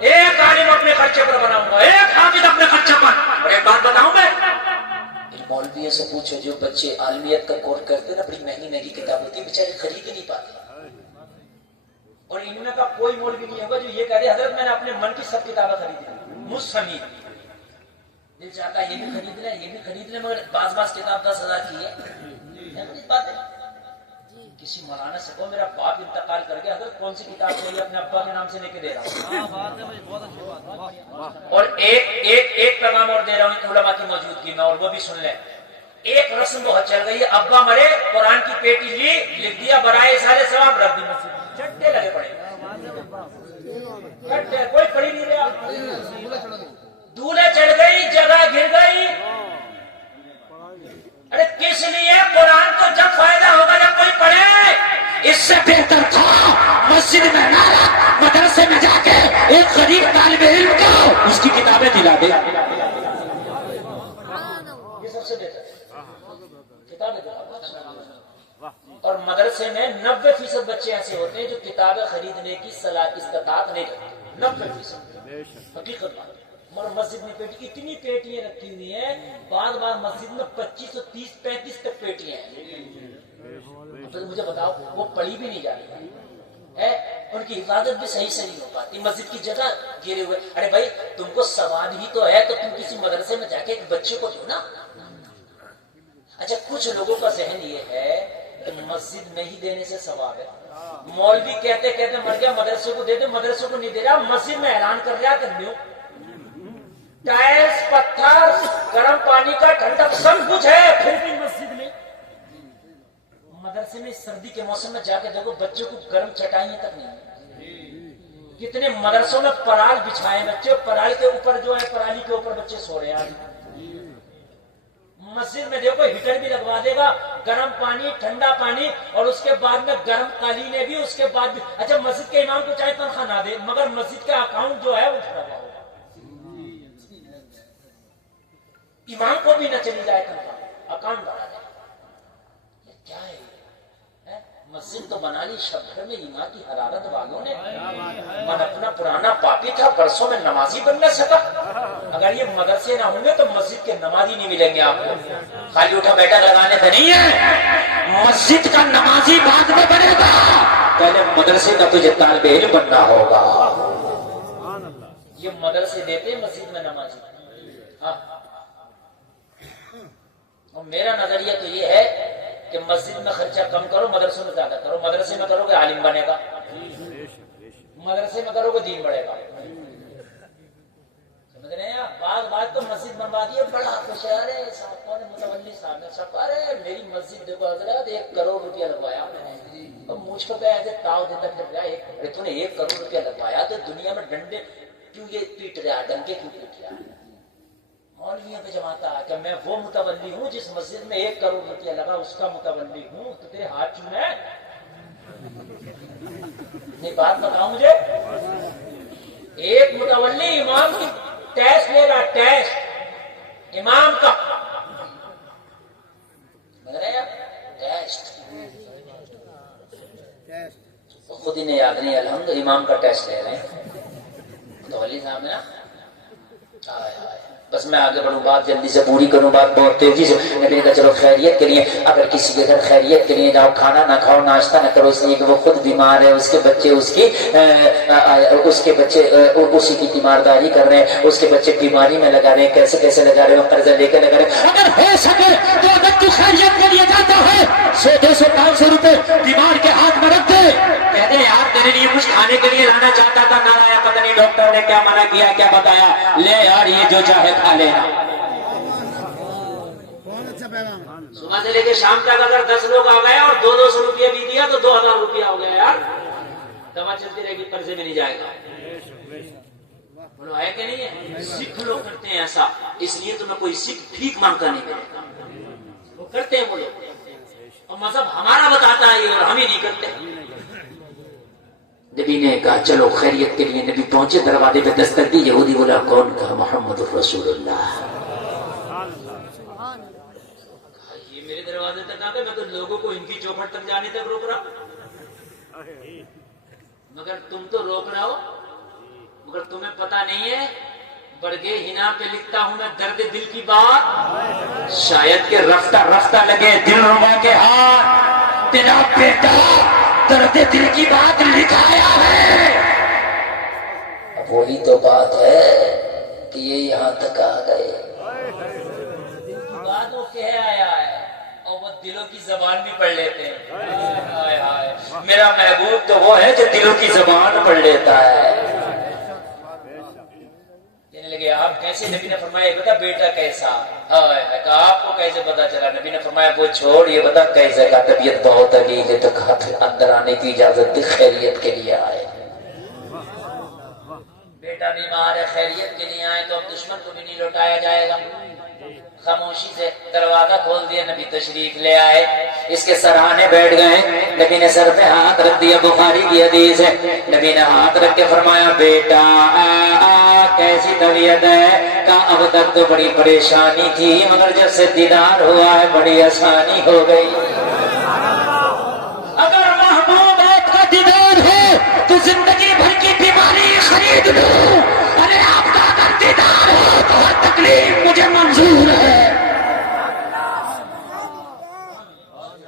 ایک عالم اپنے خرچے پر بناؤں گا، ایک حافظ اپنے خرچے پر. اور ایک بات بتاؤں میں، مولویوں سے پوچھو جو بچے عالمیت کا کورس کرتے ہیں نا، بڑی مہنگی مہنگی کتاب ہوتی ہے، بیچارے خرید ہی نہیں پاتے. اور ان میں کا کوئی مولوی نہیں ہوگا جو یہ کہہ دے حضرت میں نے اپنے من کی سب کتابیں خرید لی، مجھ سمیت. دل چاہتا ہے یہ بھی خرید لیں، یہ بھی خرید لیں، مگر بعض کتاب 10,000 کی ہے. بات ہے. کسی مولانا سے کہو میرا باپ انتقال کر گیا حضرت کون سی کتاب چاہیے، اپنے ابا کے نام سے لے کے دے رہا ہوں. اور ایک پیغام اور دے رہا ہوں علماء کی موجودگی میں، اور وہ بھی سن لیں. ایک رسم بہت چل گئی ہے، ابا مرے قرآن کی پیٹی لی، لکھ دیا برائے سارے ثواب، رکھ دی مسجد. چٹے لگے پڑے، کوئی پڑھی نہیں رہا. دولے چڑھ گئی، جگہ گر گئی. ارے کس لیے؟ قرآن کو جب فائدہ ہوگا جب کوئی پڑھے. اس سے بہتر تھا مسجد میں نہ رکھ، مدرسے میں جا کے ایک غریب طالب علم کو اس کی کتابیں دلا دے. یہ سب سے بہتر کتابیں دلا. اور مدرسے میں 90% بچے ایسے ہوتے ہیں جو کتابیں خریدنے کی استطاعت نہیں رکھتے. 90% حقیقت بات. اور مسجد میں پیٹی اتنی پیٹیاں رکھی ہوئی ہیں، بعض مسجد میں 25 اور 30 35 تک پیٹیاں ہیں. تو مجھے بتاؤ وہ پڑھی بھی نہیں جاتی ہے، ان کی حفاظت بھی صحیح سے نہیں ہو پاتی، مسجد کی جگہ گرے ہوئے. ارے بھائی تم کو ثواب ہی تو ہے تو تم کسی مدرسے میں جا کے ایک بچے کو دو نا. اچھا کچھ لوگوں کا ذہن یہ ہے کہ مسجد میں ہی دینے سے ثواب ہے. مولوی کہتے کہتے مر گیا مدرسے کو دے دے، مدرسے کو نہیں دے رہا، مسجد میں اعلان کر رہا کہ دیو. ٹائلس، پتھر، گرم پانی کا ٹھنڈک سب کچھ ہے، پھر بھی مسجد میں. مدرسے میں سردی کے موسم میں جا کے دیکھو بچوں کو گرم چٹائیاں تک نہیں. کتنے مدرسوں میں پرال بچھائے بچے، پرال کے اوپر جو ہے پرالی کے اوپر بچے سو رہے ہیں. مسجد میں دیکھو ہیٹر بھی لگوا دے گا، گرم پانی، ٹھنڈا پانی، اور اس کے بعد میں گرم قالینیں بھی اس کے بعد بھی. اچھا مسجد کے امام کو چاہے تنخواہ نہ دے مگر مسجد کا اکاؤنٹ جو ہے وہ بھرا ہوا ہوگا. امام کو بھی نہ چلی جائے تنخواہ، اکاؤنٹ بڑھا دے. یہ کیا ہے؟ مسجد تو بنا لی شہر میں ایمان کی حرارت والوں نے. من اپنا پرانا پاپی تھا، برسوں میں نمازی بن نہ سکا. اگر یہ مدرسے نہ ہوں گے تو مسجد کے نمازی نہیں ملیں گے آپ کو. خالی اٹھا بیٹھا لگانے سے نہیں ہے، مسجد کا نمازی بعد میں بنے گا، پہلے مدرسے کا تجھے طالب علم بننا ہوگا. یہ مدرسے دیتے مسجد میں نمازی. اور میرا نظریہ تو یہ ہے کہ مسجد میں خرچہ کم کرو، مدرسوں میں زیادہ کرو. مدرسے میں کرو گے عالم بنے گا، مدرسے میں کرو گے دین بڑھے گا. سمجھ رہے ہیں؟ بعض تو مسجد بنوا دی ہے، بڑا خوشحال ہے صاحب کون متولی صاحب نے سفر ہے میری مسجد دیکھو حضرت 1 کروڑ روپیہ لگوایا میں نے. تو مجھ کو کہا ایسے تاؤ دیتا پھر گیا تو نے 1 کروڑ روپیہ لگوایا تو دنیا میں ڈنڈے کیوں یہ پیٹ رہا، ڈنکے کیوں پیٹ رہا. مولویوں پہ جماتا ہے کہ میں وہ متولی ہوں جس مسجد میں 1 کروڑ روپیہ لگا اس کا متولی ہوں. تو تیرے ہاتھ چومے نہیں. بات بتاؤ مجھے، ایک متولی امام کی ٹیسٹ لے رہا، ٹیسٹ امام کا ٹیسٹ خود ہی نے یاد نہیں. الحمد امام کا ٹیسٹ لے رہے ہیں متولی صاحب نے. بس میں آگے بڑھوں، بات جلدی سے پوری کروں، بات بہت تیزی سے. نبی کا چلو خیریت کے لیے، اگر کسی کے گھر خیریت کے لیے جاؤ، کھانا نہ کھاؤ، ناشتہ نہ کرو، اس لیے کہ وہ خود بیمار ہے، اس کے بچے اسی کی تیمارداری کر رہے ہیں، اس کے بچے بیماری میں لگا رہے ہیں، کیسے لگا رہے ہیں، قرضہ لے کے لگا رہے ہیں. اگر ہو سکے تو اگر تو خیریت کے لیے جاتا ہے 100 200 500 روپے بیمار کے ہاتھ میں رکھ دے. کہتے ہیں یار میرے لیے کچھ کھانے کے لیے لانا چاہتا تھا نہ لایا، پتہ نہیں ڈاکٹر نے کیا منع کیا کیا بتایا، لے یار یہ جو چاہے کھا لینا. صبح سے لے کے شام تک اگر 10 لوگ آ گئے اور 200 روپیہ بھی دیا تو 2000 روپیہ ہو گیا. یار دوا چلتی رہے گی، قرضے میں نہیں جائے گا. بولو ہے کہ نہیں ہے؟ سکھ لوگ کرتے ہیں ایسا، اس لیے تمہیں کوئی سکھ بھیک مانگتا نہیں کرے گا. وہ کرتے ہیں وہ لوگ، اور مذہب ہمارا بتاتا ہے اور ہم ہی نہیں کرتے. نبی نے کہا چلو خیریت کے لیے. نبی پہنچے، دروازے پہ دستک دی. یہودی بولا کون؟ کہا محمد الرسول اللہ. یہ میرے دروازے تک آ گئے، میں تو لوگوں کو ان کی چوکھٹ تک جانے تک روک رہا، مگر تم تو روک رہا ہو، مگر تمہیں سنا نہیں ہے؟ بڑگے ہنا پہ لکھتا ہوں میں درد دل کی بات، شاید کہ رفتہ رفتہ لگے دل ربا کے ہاتھ، تیرا بیٹا درد دل کی بات لکھایا ہے۔ اب وہی تو بات ہے کہ یہ یہاں تک آ گئے، بات وہ کہہ آیا ہے اور وہ دلوں کی زبان بھی پڑھ لیتے ہیں۔ میرا محبوب تو وہ ہے جو دلوں کی زبان پڑھ لیتا ہے۔ کہنے لگے آپ کیسے؟ نبی نے فرمایا یہ بتا بیٹا کیسا؟ کہا آپ کو کیسے پتا چلا؟ نبی نے فرمایا وہ چھوڑ، یہ بتا کیسے؟ کہا طبیعت بہت علیل ہے، تو کہا پھر اندر آنے کی اجازت دی، خیریت کے لیے آئے۔ بیٹا بیمار ہے، خیریت کے لیے آئے تو اب دشمن کو بھی نہیں لوٹایا جائے گا۔ خاموشی سے دروازہ کھول دیا، نبی تشریف لے آئے، اس کے سرانے بیٹھ گئے، نبی نے سر پہ ہاتھ رکھ دیا، بخاری کی حدیث ہے، نبی نے ہاتھ رکھ کے فرمایا بیٹا کیسی طبیعت ہے؟ کہا اب تک تو بڑی پریشانی تھی مگر جب سے دیدار ہوا ہے بڑی آسانی ہو گئی۔ اگر محبوب آپ کا دیدار ہے تو زندگی بھر کی بیماری خرید لوں، ارے آپ کا اگر دیدار ہو تو ہر تکلیف مجھے منظور ہے۔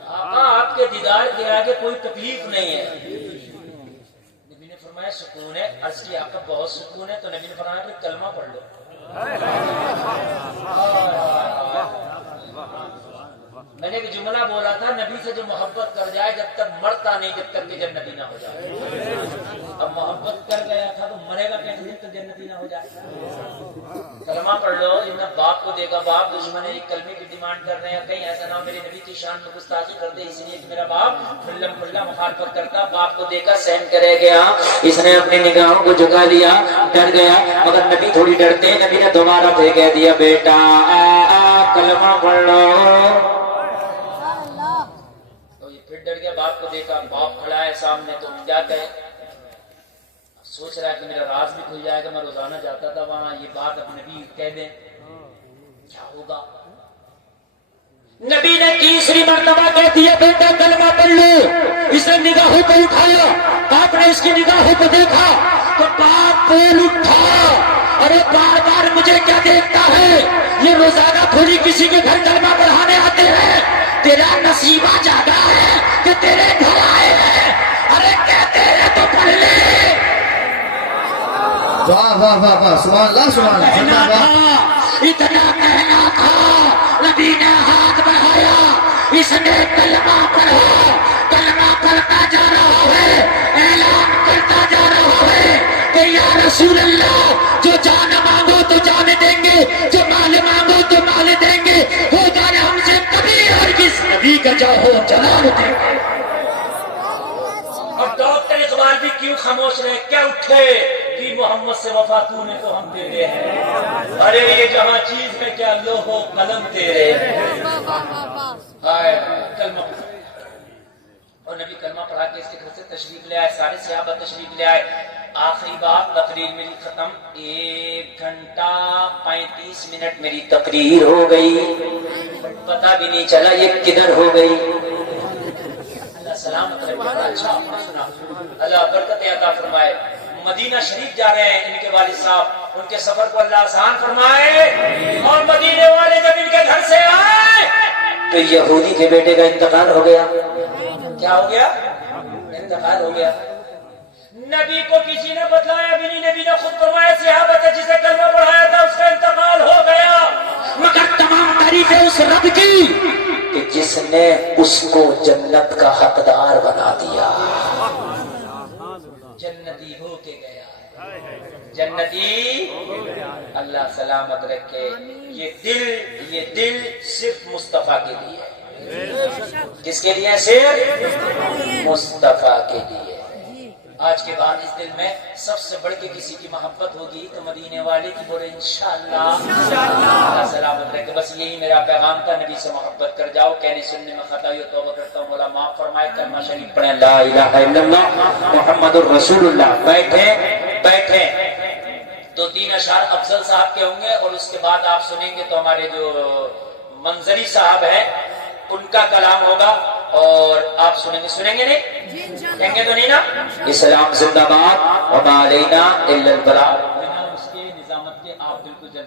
آقا آپ کے دیدار کے آگے کوئی تکلیف نہیں ہے۔ نبی نے فرمایا سکون ہے؟ عرض کی آقا بہت سکون ہے۔ تو نبی نے فرمایا پھر کلمہ پڑھ لو۔ میں نے ایک جملہ بولا تھا، نبی سے جو محبت کر جائے جب تک مرتا نہیں جب تک کہ جنتی نہ ہو جائے۔ اب محبت کر گیا تھا تو مرے گا کیسے جب تک جنتی نہ ہو جائے؟ کلمہ پڑھ لو۔ ان باپ کو دیکھا، باپ دشمن ہے، کلمے کی ڈیمانڈ کر رہے ہیں، کہیں ایسا نہ ہو میرے نبی کی شان میں گستاخی کر دے، اس لیے کہ میرا باپ کھلم کھلا مخالفت کرتا۔ باپ کو دیکھا سہن کرے گیا، اس نے اپنی نگاہوں کو جھکا لیا، ڈر گیا، مگر نبی تھوڑی ڈرتے ہیں، نبی نے دوبارہ پھر کہہ دیا بیٹا کلمہ پڑھ لو۔ تو یہ پھر ڈر گیا، باپ کو دیکھا، باپ کھڑا ہے سامنے، تو کیا کہے؟ سوچ رہا ہے کہ میرا راز بھی کھل جائے گا، میں روزانہ جاتا تھا وہاں، یہ بات اب نبی کہہ دیں کیا ہوگا؟ نبی نے تیسری مرتبہ کہہ دیا بیٹا کلمہ پڑھ لو۔ اس نے نگاہوں کو اٹھایا، باپ نے اس کی نگاہوں کو دیکھا تو باپ بول اٹھا، ارے بار بار مجھے کیا دیکھتا ہے؟ یہ روزانہ تھوڑی کسی کے گھر کلمہ پڑھانے آتے ہیں، تیرا نصیبہ جاگا ہے کہ تیرے گھر آئے ہیں، ارے کہتے ہیں تو پڑھ لے۔ واہ واہ واہ واہ، سبحان اللہ سبحان اللہ۔ اتنا کہنا تھا، نبی نے ہاتھ بڑھایا، اس نے کلمہ پڑھا، کلمہ پڑھتا جا رہا ہے، اعلان کرتا جا رہا ہے کہ یا رسول اللہ جو جان مانگو تو جان دیں گے، جو مال مانگو تو مال دیں گے، ہوگا نہ ہم سے کبھی اور کس نبی کا جاہو جلال دیں گے۔ اور ڈاکٹر اقبال بھی کیوں خاموش رہے؟ کیا اٹھے کہ محمد سے وفا تو نے تو ہم دیتے ہیں، ارے یہ جہاں چیز ہے کیا لوح و قلم تیرے۔ کلمہ اور نبی کلمہ پڑھا کے اس کے گھر سے تشریف لے آئے، سارے صحابہ تشریف لے آئے۔ آخری بات تقریر میری ختم، 1 گھنٹہ 35 منٹ میری تقریر ہو گئی، پتہ بھی نہیں چلا یہ کدھر ہو گئی۔ اللہ سلامت رکھے، اچھا آپ نے سنا، اللہ برکت عطا فرمائے۔ مدینہ شریف جا رہے ہیں ان کے والد صاحب، ان کے سفر کو اللہ آسان فرمائے، اور مدینے والے جب ان کے گھر سے آئے تو یہودی کے بیٹے کا انتقال ہو گیا۔ کیا ہو گیا؟ انتقال ہو گیا۔ نبی کو کسی نے بتلایا بھی نہیں، نبی نے خود فرمایا صحابہ سے جسے کلمہ پڑھایا تھا اس کا انتقال ہو گیا، مگر تمام تعریفیں اس رب کی کہ جس نے اس کو جنت کا حقدار بنا دیا۔ جنتی ہو کے گیا، جنتی اللہ سلامت رکھے۔ یہ دل صرف مصطفیٰ کے لیے ہے۔ کس کے لیے؟ صرف مصطفیٰ کے لیے۔ آج کے بعد اس دل میں سب سے بڑھ کے کسی کی محبت ہوگی تو مدینے والے کی، بولے انشاءاللہ اللہ سلامت رکھے۔ بس یہی میرا پیغام تھا، نبی سے محبت کر جاؤ۔ کہنے سننے میں خطا ہوئی توبہ کرتا ہوں، مولا معاف فرمائے۔ کلمہ شریف پڑھیں، لا الہ الا اللہ محمد الرسول اللہ۔ بیٹھیں 2-3 اشعار افضل صاحب کے ہوں گے، اور اس کے بعد آپ سنیں گے تو ہمارے جو منظری صاحب ہیں ان کا کلام ہوگا، اور آپ سنیں گے نہیں؟ کہیں گے تو نہیں نا؟ اسلام زندہ باد، وما علینا الا البلاغ۔ امامت کے آپ بالکل جلسے